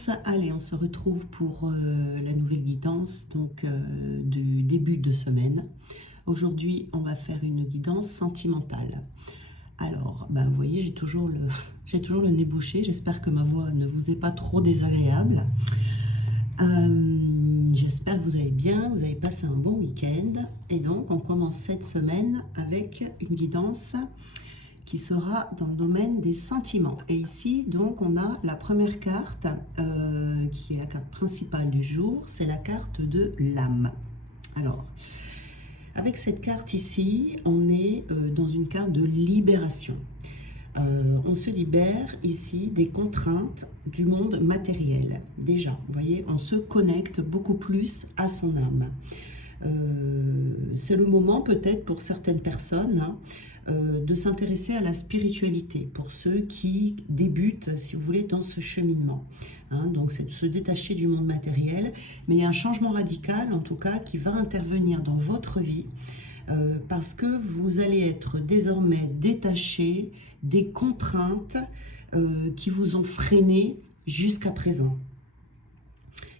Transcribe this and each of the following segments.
guidance. Allez, on se retrouve pour la nouvelle guidance donc du début de semaine. Aujourd'hui, on va faire une guidance sentimentale. Alors, vous voyez, j'ai toujours le nez bouché. J'espère que ma voix ne vous est pas trop désagréable. J'espère que vous allez bien, vous avez passé un bon week-end. Et donc, on commence cette semaine avec une guidance qui sera dans le domaine des sentiments. Et ici, donc, on a la première carte, qui est la carte principale du jour, c'est la carte de l'âme. Alors, avec cette carte ici, on est dans une carte de libération. On se libère ici des contraintes du monde matériel. Déjà, vous voyez, on se connecte beaucoup plus à son âme. C'est le moment peut-être pour certaines personnes de s'intéresser à la spiritualité, pour ceux qui débutent, si vous voulez, dans ce cheminement. Donc c'est de se détacher du monde matériel, mais il y a un changement radical, en tout cas, qui va intervenir dans votre vie, parce que vous allez être désormais détaché des contraintes qui vous ont freiné jusqu'à présent.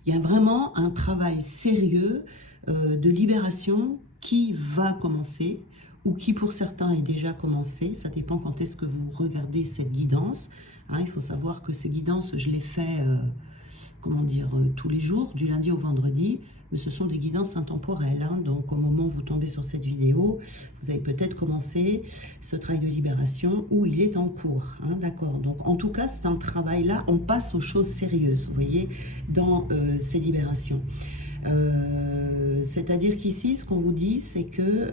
Il y a vraiment un travail sérieux de libération qui va commencer, ou qui pour certains est déjà commencé, ça dépend quand est-ce que vous regardez cette guidance. Il faut savoir que ces guidances, je les fais, tous les jours, du lundi au vendredi, mais ce sont des guidances intemporelles. Donc au moment où vous tombez sur cette vidéo, vous avez peut-être commencé ce travail de libération ou il est en cours. D'accord. Donc en tout cas, c'est un travail là, on passe aux choses sérieuses, vous voyez, dans ces libérations. C'est-à-dire qu'ici, ce qu'on vous dit, c'est que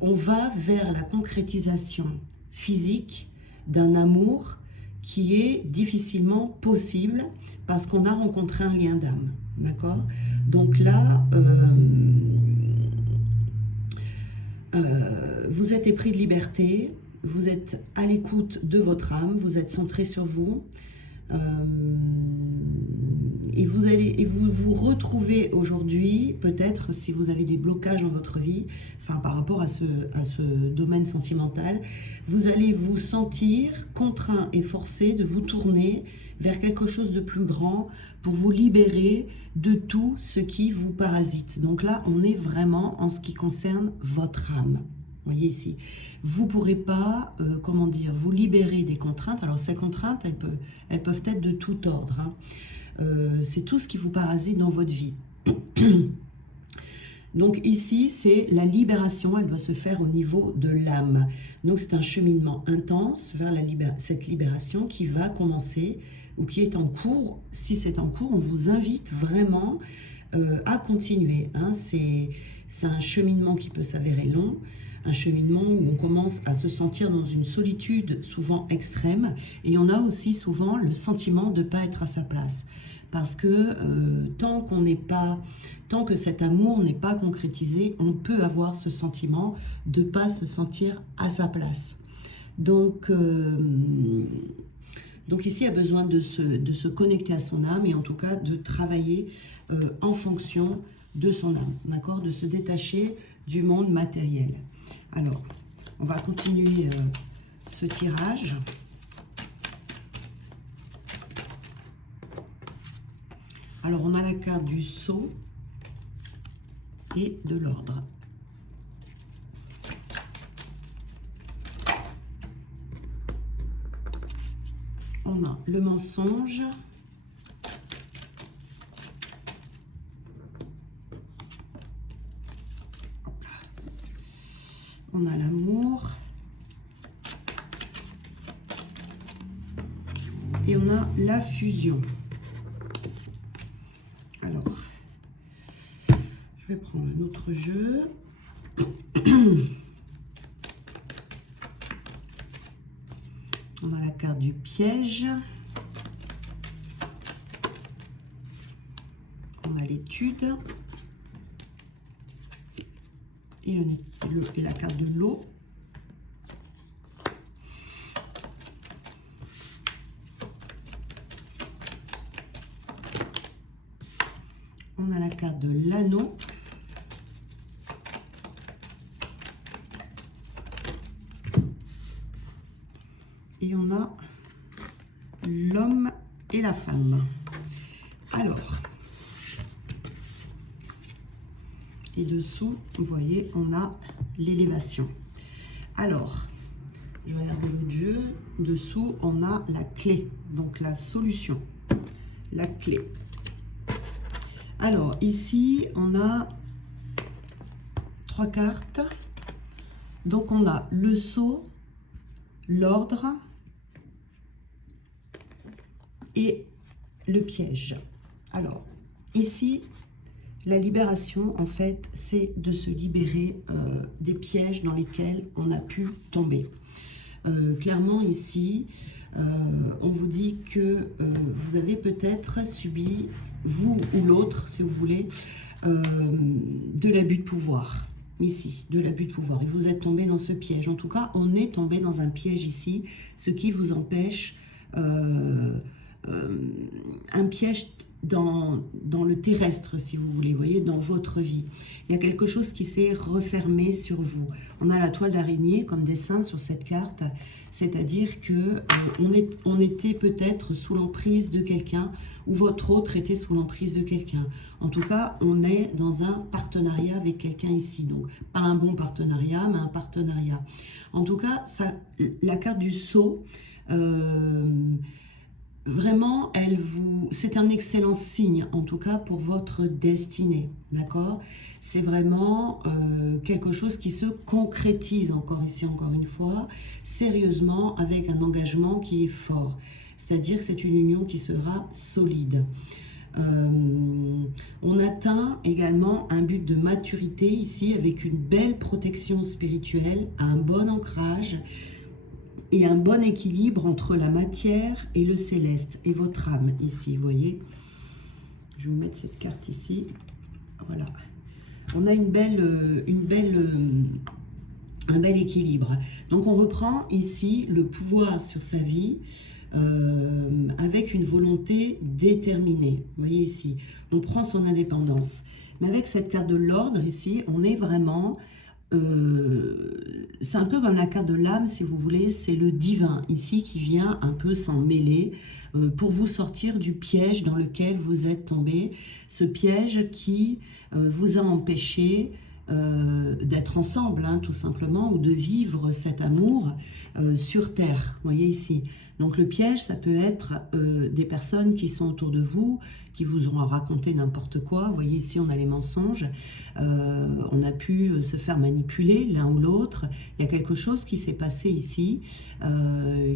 on va vers la concrétisation physique d'un amour qui est difficilement possible parce qu'on a rencontré un lien d'âme. D'accord? Donc là, vous êtes épris de liberté, vous êtes à l'écoute de votre âme, vous êtes centré sur vous. Et vous vous retrouvez aujourd'hui, peut-être si vous avez des blocages dans votre vie, par rapport à ce domaine sentimental, vous allez vous sentir contraint et forcé de vous tourner vers quelque chose de plus grand pour vous libérer de tout ce qui vous parasite. Donc là, on est vraiment en ce qui concerne votre âme. Vous voyez ici, vous ne pourrez pas, vous libérer des contraintes. Alors ces contraintes, elles peuvent être de tout ordre. C'est tout ce qui vous parasite dans votre vie. Donc ici, c'est la libération, elle doit se faire au niveau de l'âme. Donc c'est un cheminement intense vers cette libération qui va commencer ou qui est en cours. Si c'est en cours, on vous invite vraiment à continuer. C'est un cheminement qui peut s'avérer long, un cheminement où on commence à se sentir dans une solitude souvent extrême, et on a aussi souvent le sentiment de ne pas être à sa place. Parce que tant que cet amour n'est pas concrétisé, on peut avoir ce sentiment de ne pas se sentir à sa place. Donc ici, il y a besoin de se connecter à son âme et en tout cas de travailler en fonction de son âme, d'accord, de se détacher du monde matériel. Alors, on va continuer ce tirage. Alors, on a la carte du sceau et de l'ordre. On a le mensonge. On a l'amour. Et on a la fusion. Alors, je vais prendre un autre jeu. On a la carte du piège. On a l'étude. Et la carte de l'eau. On a la carte de l'anneau. Et on a l'homme et la femme. Alors, et dessous, vous voyez, on a l'élévation. Alors, je vais regarder l'autre jeu. Dessous, on a la clé, donc la solution, la clé. Alors, ici, on a 3 cartes. Donc, on a le sceau, l'ordre et le piège. Alors, ici, la libération, en fait, c'est de se libérer des pièges dans lesquels on a pu tomber. Clairement, ici, on vous dit que vous avez peut-être subi, vous ou l'autre, si vous voulez, de l'abus de pouvoir. Ici, de l'abus de pouvoir. Et vous êtes tombé dans ce piège. En tout cas, on est tombé dans un piège ici, ce qui vous empêche... un piège dans le terrestre, si vous voulez, vous voyez, dans votre vie. Il y a quelque chose qui s'est refermé sur vous. On a la toile d'araignée comme dessin sur cette carte, c'est-à-dire que on était peut-être sous l'emprise de quelqu'un ou votre autre était sous l'emprise de quelqu'un. En tout cas, on est dans un partenariat avec quelqu'un ici. Donc, pas un bon partenariat, mais un partenariat. En tout cas, ça, la carte du sceau... vraiment, c'est un excellent signe, en tout cas pour votre destinée, d'accord? C'est vraiment quelque chose qui se concrétise, encore ici, encore une fois, sérieusement, avec un engagement qui est fort. C'est-à-dire que c'est une union qui sera solide. On atteint également un but de maturité ici, avec une belle protection spirituelle, un bon ancrage, et un bon équilibre entre la matière et le céleste et votre âme ici, vous voyez. Je vais vous mettre cette carte ici. Voilà. On a un bel équilibre. Donc on reprend ici le pouvoir sur sa vie avec une volonté déterminée. Vous voyez ici, on prend son indépendance. Mais avec cette carte de l'ordre ici, on est vraiment... c'est un peu comme la carte de l'âme, si vous voulez, c'est le divin ici qui vient un peu s'en mêler pour vous sortir du piège dans lequel vous êtes tombé, ce piège qui vous a empêché d'être ensemble, hein, tout simplement, ou de vivre cet amour sur terre, vous voyez ici. Donc le piège, ça peut être des personnes qui sont autour de vous, qui vous ont raconté n'importe quoi. Vous voyez ici, on a les mensonges. On a pu se faire manipuler l'un ou l'autre. Il y a quelque chose qui s'est passé ici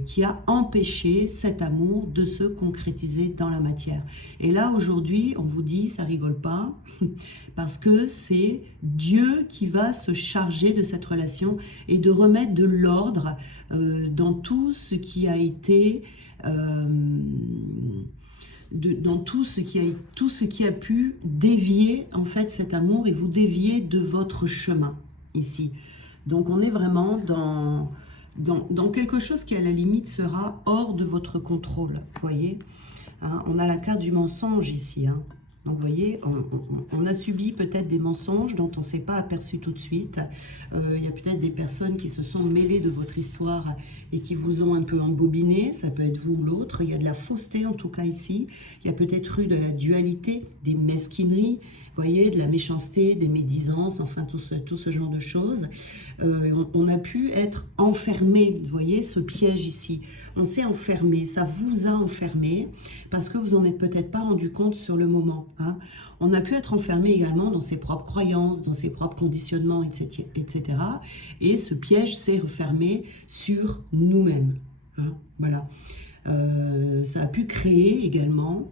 qui a empêché cet amour de se concrétiser dans la matière. Et là, aujourd'hui, on vous dit, ça rigole pas, parce que c'est Dieu qui va se charger de cette relation et de remettre de l'ordre dans tout ce qui a été... dans tout ce qui a pu dévier en fait cet amour et vous dévier de votre chemin ici. Donc on est vraiment dans quelque chose qui à la limite sera hors de votre contrôle, vous voyez, hein, on a la carte du mensonge ici, hein. Donc, vous voyez, on a subi peut-être des mensonges dont on ne s'est pas aperçu tout de suite. Il y a peut-être des personnes qui se sont mêlées de votre histoire et qui vous ont un peu embobiné. Ça peut être vous ou l'autre. Il y a de la fausseté, en tout cas, ici. Il y a peut-être eu de la dualité, des mesquineries, vous voyez, de la méchanceté, des médisances, enfin, tout ce genre de choses. On a pu être enfermé, vous voyez, ce piège ici. On s'est enfermé, ça vous a enfermé parce que vous n'en êtes peut-être pas rendu compte sur le moment. Hein. On a pu être enfermé également dans ses propres croyances, dans ses propres conditionnements, etc. Et ce piège s'est refermé sur nous-mêmes. Hein. Voilà. Ça a pu créer également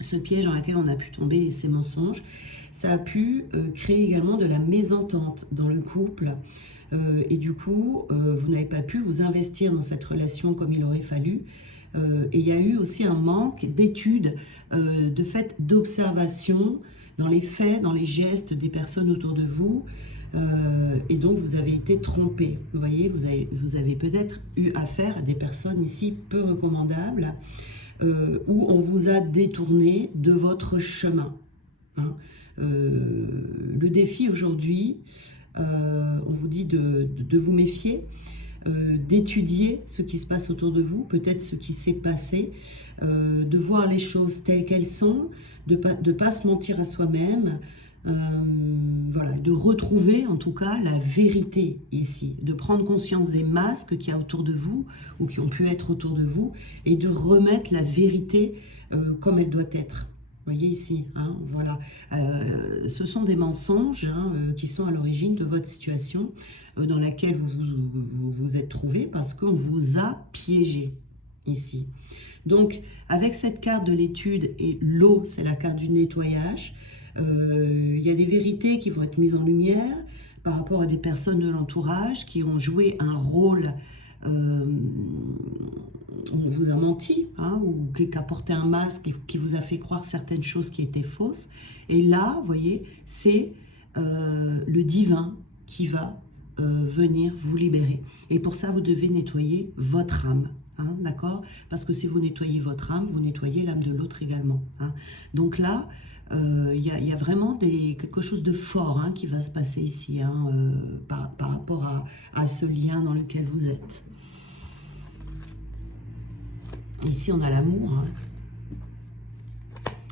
ce piège dans lequel on a pu tomber et ces mensonges. Ça a pu créer également de la mésentente dans le couple. Et du coup, vous n'avez pas pu vous investir dans cette relation comme il aurait fallu. Et il y a eu aussi un manque d'études, de fait d'observation dans les faits, dans les gestes des personnes autour de vous. Et donc, vous avez été trompé. Vous voyez, vous avez peut-être eu affaire à des personnes ici peu recommandables où on vous a détourné de votre chemin. Hein. Le défi aujourd'hui... on vous dit de vous méfier. d'étudier ce qui se passe autour de vous, peut-être ce qui s'est passé, de voir les choses telles qu'elles sont, de pas se mentir à soi-même, voilà, de retrouver en tout cas la vérité ici, de prendre conscience des masques qu'il y a autour de vous ou qui ont pu être autour de vous et de remettre la vérité comme elle doit être. Vous voyez ici, hein, voilà. Ce sont des mensonges hein, qui sont à l'origine de votre situation dans laquelle vous êtes trouvé parce qu'on vous a piégé ici. Donc, avec cette carte de l'étude et l'eau, c'est la carte du nettoyage, il y a des vérités qui vont être mises en lumière par rapport à des personnes de l'entourage qui ont joué un rôle, on vous a menti, hein, ou qui a porté un masque et qui vous a fait croire certaines choses qui étaient fausses. Et là, vous voyez, c'est le divin qui va venir vous libérer. Et pour ça, vous devez nettoyer votre âme. Hein, d'accord? Parce que si vous nettoyez votre âme, vous nettoyez l'âme de l'autre également. Hein. Donc là, il y a vraiment quelque chose de fort hein, qui va se passer ici hein, par rapport à ce lien dans lequel vous êtes. Ici, on a l'amour. Hein.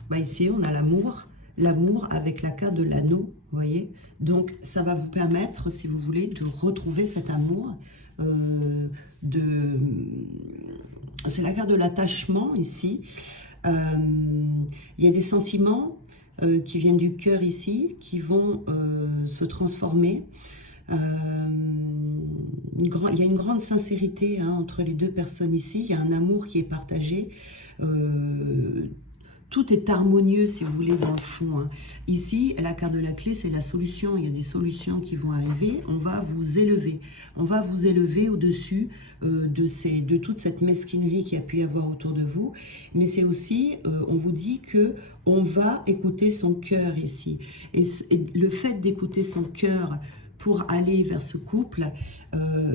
Bah, ici, on a l'amour. L'amour avec la carte de l'anneau, vous voyez. Donc, ça va vous permettre, si vous voulez, de retrouver cet amour. C'est la carte de l'attachement, ici. Il y a des sentiments qui viennent du cœur, ici, qui vont se transformer. Il y a une grande sincérité hein, entre les deux personnes ici. Il y a un amour qui est partagé. Tout est harmonieux, si vous voulez, dans le fond. Hein. Ici, la carte de la clé, c'est la solution. Il y a des solutions qui vont arriver. On va vous élever. On va vous élever au-dessus de toute cette mesquinerie qu'il y a pu y avoir autour de vous. Mais c'est aussi, on vous dit que on va écouter son cœur ici. Et le fait d'écouter son cœur pour aller vers ce couple,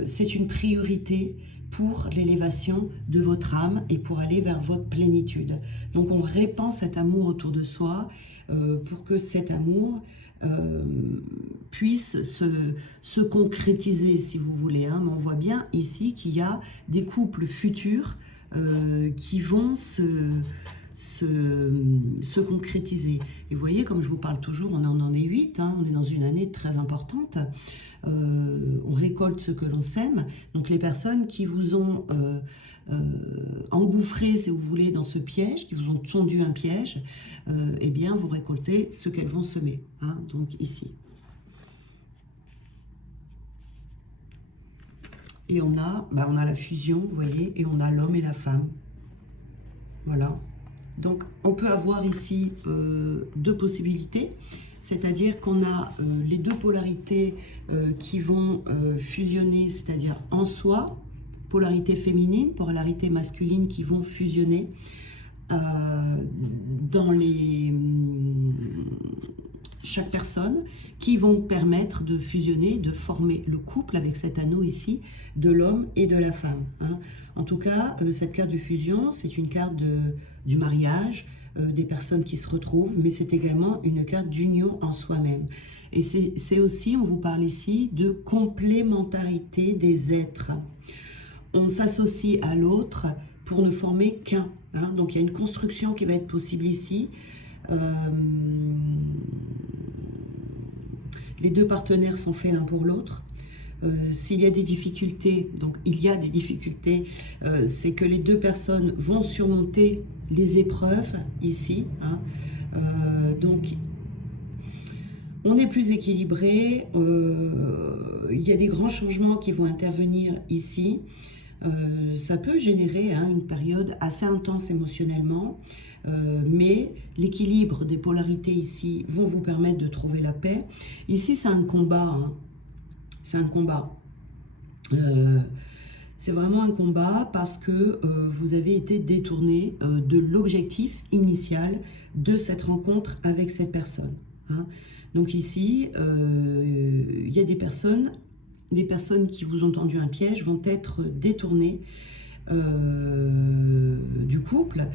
c'est une priorité pour l'élévation de votre âme et pour aller vers votre plénitude. Donc on répand cet amour autour de soi pour que cet amour puisse se concrétiser, si vous voulez. Hein. Mais on voit bien ici qu'il y a des couples futurs qui vont se concrétiser. Et vous voyez, comme je vous parle toujours, on en est 8, hein, on est dans une année très importante. On récolte ce que l'on sème. Donc les personnes qui vous ont engouffré, si vous voulez, dans ce piège, qui vous ont tendu un piège, eh bien vous récoltez ce qu'elles vont semer. Hein, donc ici. Et on a la fusion, vous voyez, et on a l'homme et la femme. Voilà. Donc on peut avoir ici deux possibilités. C'est-à-dire qu'on a les deux polarités qui vont fusionner, c'est-à-dire en soi, polarité féminine, polarité masculine qui vont fusionner dans chaque personne, qui vont permettre de fusionner, de former le couple avec cet anneau ici, de l'homme et de la femme. Hein. En tout cas, cette carte de fusion, c'est une carte du mariage, des personnes qui se retrouvent, mais c'est également une carte d'union en soi-même. Et c'est aussi, on vous parle ici, de complémentarité des êtres. On s'associe à l'autre pour ne former qu'un. Hein. Donc il y a une construction qui va être possible ici. Les deux partenaires sont faits l'un pour l'autre. S'il y a des difficultés, donc il y a des difficultés, c'est que les deux personnes vont surmonter les épreuves ici. Hein. Donc, on est plus équilibré. Il y a des grands changements qui vont intervenir ici. Ça peut générer hein, une période assez intense émotionnellement. Mais l'équilibre des polarités ici vont vous permettre de trouver la paix. Ici, c'est un combat. Hein. C'est un combat. C'est vraiment un combat parce que vous avez été détourné de l'objectif initial de cette rencontre avec cette personne. Hein. Donc ici, il y a des personnes qui vous ont tendu un piège vont être détournées du couple,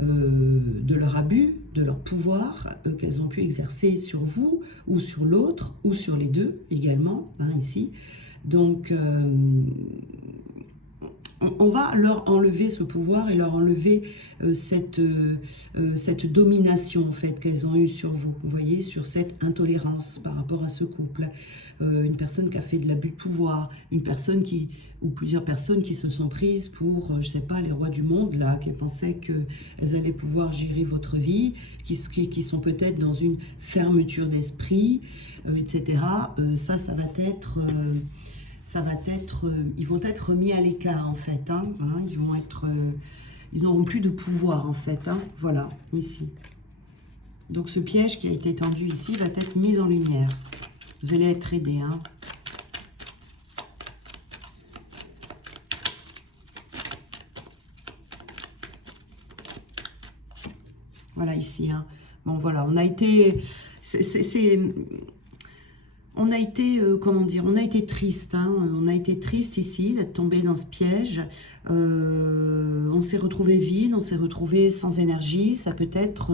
de leur abus, de leur pouvoir qu'elles ont pu exercer sur vous ou sur l'autre ou sur les deux également, hein, ici. Donc, on va leur enlever ce pouvoir et leur enlever cette domination en fait qu'elles ont eue sur vous, vous voyez, sur cette intolérance par rapport à ce couple. Une personne qui a fait de l'abus de pouvoir, une personne qui, ou plusieurs personnes qui se sont prises pour, je sais pas, les rois du monde, là, qui pensaient qu'elles allaient pouvoir gérer votre vie, qui sont peut-être dans une fermeture d'esprit, etc. Ça va être... ils vont être mis à l'écart en fait, ils n'auront plus de pouvoir en fait, voilà, ici. Donc ce piège qui a été tendu ici va être mis en lumière. Vous allez être aidé, Voilà ici, Bon voilà, on a été... On a été, comment dire, on a été triste, on a été triste ici d'être tombé dans ce piège. On s'est retrouvé vide, on s'est retrouvé sans énergie. Ça peut être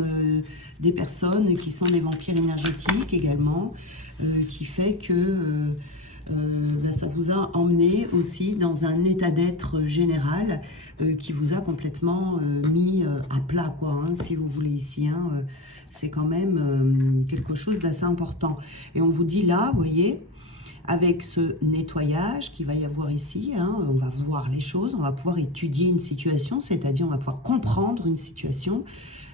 des personnes qui sont des vampires énergétiques également, qui fait que ça vous a emmené aussi dans un état d'être général qui vous a complètement mis à plat, quoi, si vous voulez ici, c'est quand même quelque chose d'assez important. Et on vous dit là, vous voyez, avec ce nettoyage qu'il va y avoir ici, on va voir les choses, on va pouvoir étudier une situation, c'est-à-dire on va pouvoir comprendre une situation.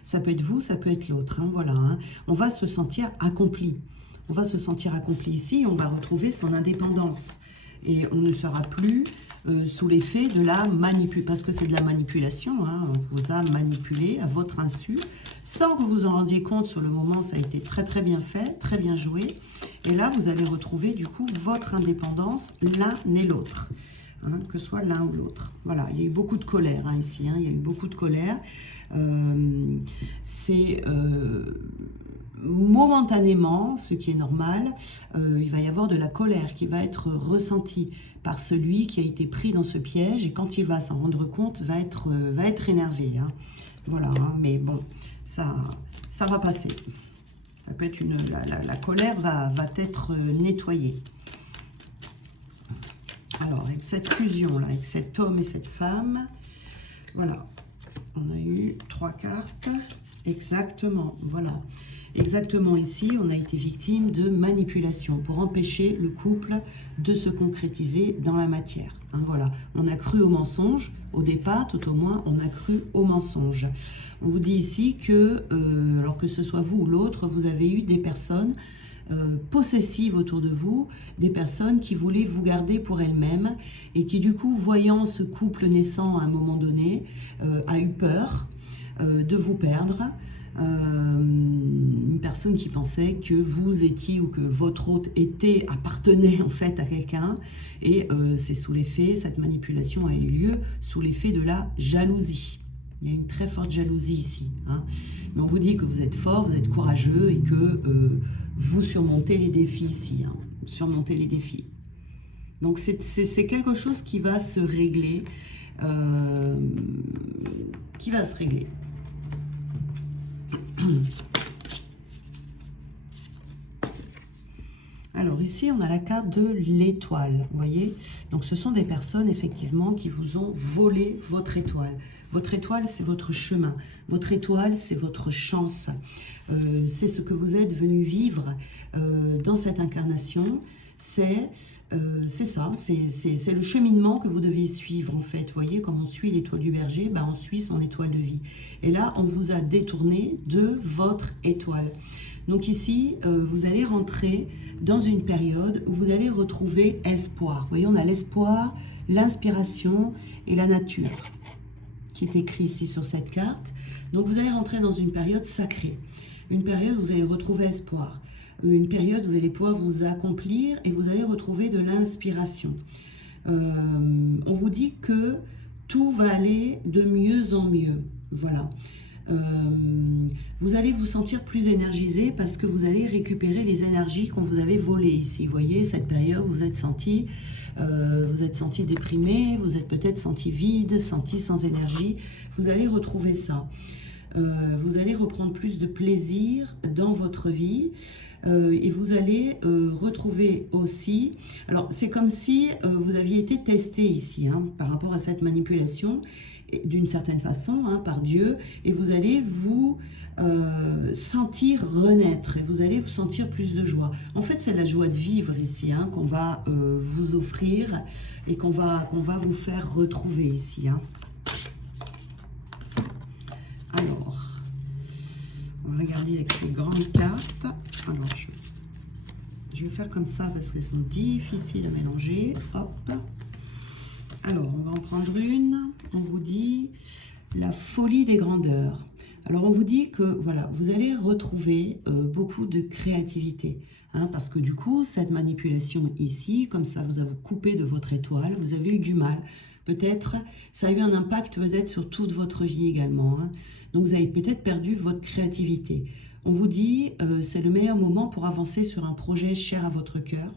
Ça peut être vous, ça peut être l'autre, voilà. On va se sentir accompli. On va se sentir accompli ici, on va retrouver son indépendance. Et on ne sera plus sous l'effet de la manipulation, parce que c'est de la manipulation, on vous a manipulé à votre insu, sans que vous vous en rendiez compte sur le moment, ça a été très très bien fait, très bien joué. Et là, vous allez retrouver du coup votre indépendance, l'un et l'autre, que ce soit l'un ou l'autre. Voilà, il y a eu beaucoup de colère ici, il y a eu beaucoup de colère. C'est... momentanément, ce qui est normal, il va y avoir de la colère qui va être ressentie par celui qui a été pris dans ce piège, et quand il va s'en rendre compte, va être énervé. Voilà, mais bon, ça va passer. Ça peut être la colère va être nettoyée. Alors, avec cette fusion-là, avec cet homme et cette femme, voilà, on a eu 3 cartes, exactement, voilà. Exactement ici, on a été victime de manipulation pour empêcher le couple de se concrétiser dans la matière. Voilà, on a cru au mensonge, au départ, tout au moins, on a cru au mensonge. On vous dit ici que, alors que ce soit vous ou l'autre, vous avez eu des personnes possessives autour de vous, des personnes qui voulaient vous garder pour elles-mêmes et qui, du coup, voyant ce couple naissant à un moment donné, a eu peur de vous perdre. Une personne qui pensait que vous étiez ou que votre hôte appartenait en fait à quelqu'un, et c'est sous l'effet, cette manipulation a eu lieu sous l'effet de la jalousie. Il y a une très forte jalousie ici, mais on vous dit que vous êtes fort, vous êtes courageux et que vous surmontez les défis ici, surmontez les défis. Donc c'est quelque chose qui va se régler, Alors ici, on a la carte de l'étoile, vous voyez. Donc ce sont des personnes effectivement qui vous ont volé votre étoile. Votre étoile, c'est votre chemin. Votre étoile, c'est votre chance. C'est ce que vous êtes venu vivre dans cette incarnation. C'est ça, c'est le cheminement que vous devez suivre en fait. Vous voyez, comme on suit l'étoile du berger, on suit son étoile de vie. Et là, on vous a détourné de votre étoile. Donc ici, vous allez rentrer dans une période où vous allez retrouver espoir. Vous voyez, on a l'espoir, l'inspiration et la nature qui est écrit ici sur cette carte. Donc vous allez rentrer dans une période sacrée, une période où vous allez retrouver espoir, une période où vous allez pouvoir vous accomplir et vous allez retrouver de l'inspiration. On vous dit que tout va aller de mieux en mieux. Voilà. Vous allez vous sentir plus énergisé parce que vous allez récupérer les énergies qu'on vous avait volées ici. Vous voyez, cette période, vous êtes senti déprimé, vous êtes peut-être senti vide, senti sans énergie. Vous allez retrouver ça. vous allez reprendre plus de plaisir dans votre vie et vous allez retrouver aussi... Alors, c'est comme si vous aviez été testé ici hein, par rapport à cette manipulation, d'une certaine façon, hein, par Dieu, et vous allez vous sentir renaître, et vous allez vous sentir plus de joie. En fait, c'est la joie de vivre ici hein, qu'on va vous offrir et qu'on va vous faire retrouver ici. Hein. Alors, on va regarder avec ces grandes cartes. Alors, je vais faire comme ça parce qu'elles sont difficiles à mélanger. Hop. Alors, on va en prendre une. On vous dit la folie des grandeurs. Alors, on vous dit que voilà, vous allez retrouver beaucoup de créativité. Hein, parce que du coup, cette manipulation ici, comme ça, vous a coupé de votre étoile, vous avez eu du mal. Peut-être, ça a eu un impact peut-être sur toute votre vie également. Hein. Donc, vous avez peut-être perdu votre créativité. On vous dit, c'est le meilleur moment pour avancer sur un projet cher à votre cœur.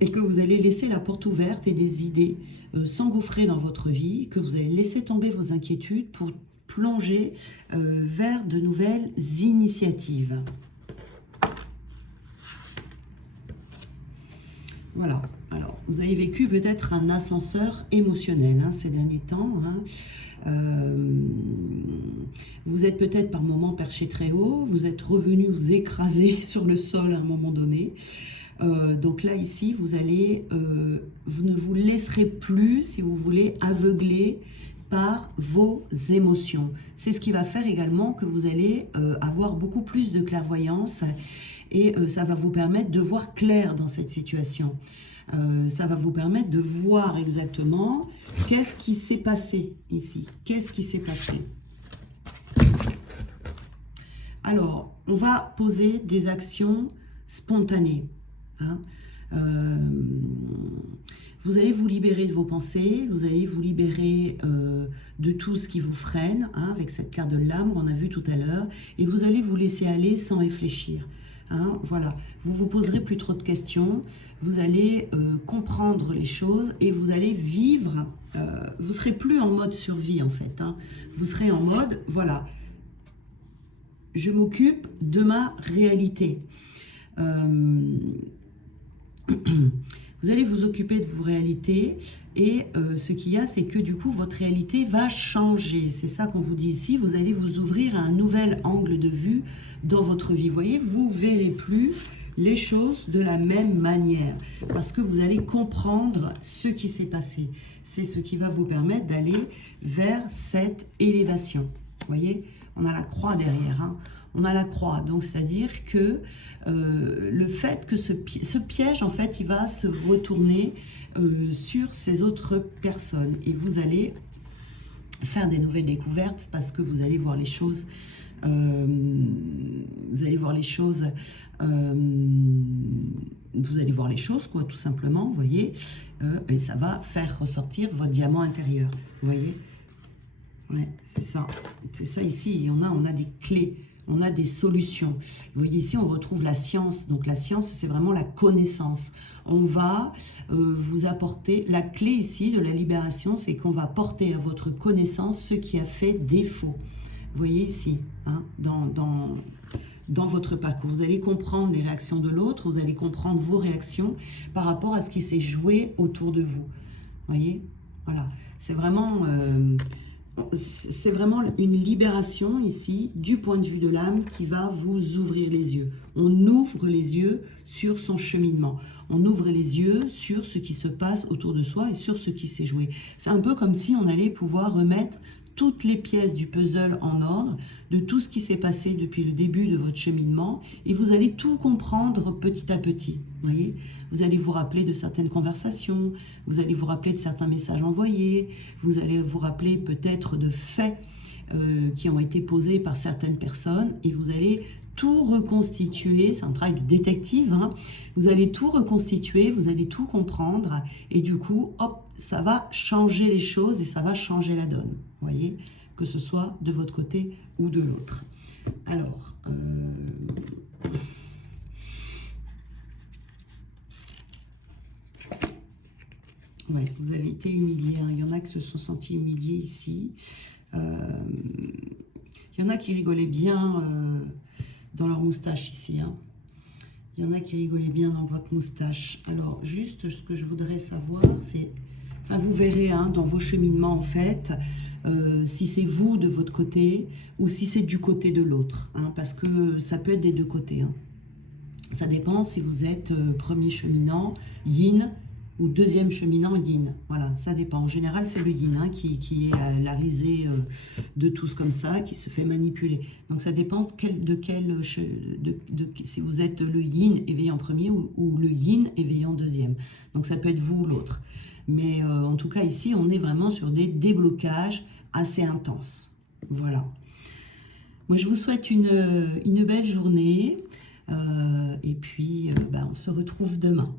Et que vous allez laisser la porte ouverte et des idées s'engouffrer dans votre vie, que vous allez laisser tomber vos inquiétudes pour plonger vers de nouvelles initiatives. Voilà. Alors, vous avez vécu peut-être un ascenseur émotionnel hein, ces derniers temps. Hein. Vous êtes peut-être par moments perché très haut, vous êtes revenu vous écraser sur le sol à un moment donné. Donc là, ici, vous ne vous laisserez plus, si vous voulez, aveugler par vos émotions. C'est ce qui va faire également que vous allez avoir beaucoup plus de clairvoyance et ça va vous permettre de voir clair dans cette situation. Ça va vous permettre de voir exactement qu'est-ce qui s'est passé ici. Qu'est-ce qui s'est passé? Alors, on va poser des actions spontanées. Hein. Vous allez vous libérer de vos pensées, vous allez vous libérer de tout ce qui vous freine, hein, avec cette carte de l'âme qu'on a vue tout à l'heure, et vous allez vous laisser aller sans réfléchir. Hein, voilà, vous vous poserez plus trop de questions, vous allez comprendre les choses et vous allez vivre, vous serez plus en mode survie en fait, hein. Vous serez en mode, voilà, je m'occupe de ma réalité. Vous allez vous occuper de vos réalités et ce qu'il y a, c'est que du coup, votre réalité va changer. C'est ça qu'on vous dit ici. Vous allez vous ouvrir à un nouvel angle de vue dans votre vie. Vous voyez, vous ne verrez plus les choses de la même manière parce que vous allez comprendre ce qui s'est passé. C'est ce qui va vous permettre d'aller vers cette élévation. Vous voyez, on a la croix derrière, hein. On a la croix, donc c'est-à-dire que le fait que ce piège, en fait, il va se retourner sur ces autres personnes. Et vous allez faire des nouvelles découvertes parce que vous allez voir les choses, quoi, tout simplement, vous voyez, et ça va faire ressortir votre diamant intérieur, vous voyez. Ouais, c'est ça ici, on a des clés. On a des solutions. Vous voyez ici, on retrouve la science. Donc la science, c'est vraiment la connaissance. On va vous apporter, la clé ici de la libération, c'est qu'on va porter à votre connaissance ce qui a fait défaut. Vous voyez ici, hein, dans votre parcours. Vous allez comprendre les réactions de l'autre, vous allez comprendre vos réactions par rapport à ce qui s'est joué autour de vous. Vous voyez, voilà. C'est vraiment une libération ici du point de vue de l'âme qui va vous ouvrir les yeux. On ouvre les yeux sur son cheminement. On ouvre les yeux sur ce qui se passe autour de soi et sur ce qui s'est joué. C'est un peu comme si on allait pouvoir remettre toutes les pièces du puzzle en ordre, de tout ce qui s'est passé depuis le début de votre cheminement, et vous allez tout comprendre petit à petit. Voyez, vous allez vous rappeler de certaines conversations, vous allez vous rappeler de certains messages envoyés, vous allez vous rappeler peut-être de faits qui ont été posés par certaines personnes, et vous allez tout reconstituer. C'est un travail de détective, hein. Vous allez tout reconstituer, vous allez tout comprendre, et du coup, hop, ça va changer les choses et ça va changer la donne. Vous voyez, que ce soit de votre côté ou de l'autre. Alors, ouais, vous avez été humilié, hein. Il y en a qui se sont sentis humiliés ici. Il y en a qui rigolaient bien dans leur moustache ici. Hein. Il y en a qui rigolaient bien dans votre moustache. Alors, juste ce que je voudrais savoir, c'est... Enfin, vous verrez hein, dans vos cheminements, en fait, si c'est vous de votre côté ou si c'est du côté de l'autre. Hein, parce que ça peut être des deux côtés. Hein. Ça dépend si vous êtes premier cheminant, yin, ou deuxième cheminant, yin. Voilà, ça dépend. En général, c'est le yin hein, qui est à la risée de tous comme ça, qui se fait manipuler. Donc, ça dépend si vous êtes le yin éveillé en premier ou le yin éveillé en deuxième. Donc, ça peut être vous ou l'autre. Mais en tout cas, ici, on est vraiment sur des déblocages assez intenses. Voilà. Moi, je vous souhaite une belle journée. Et puis, on se retrouve demain.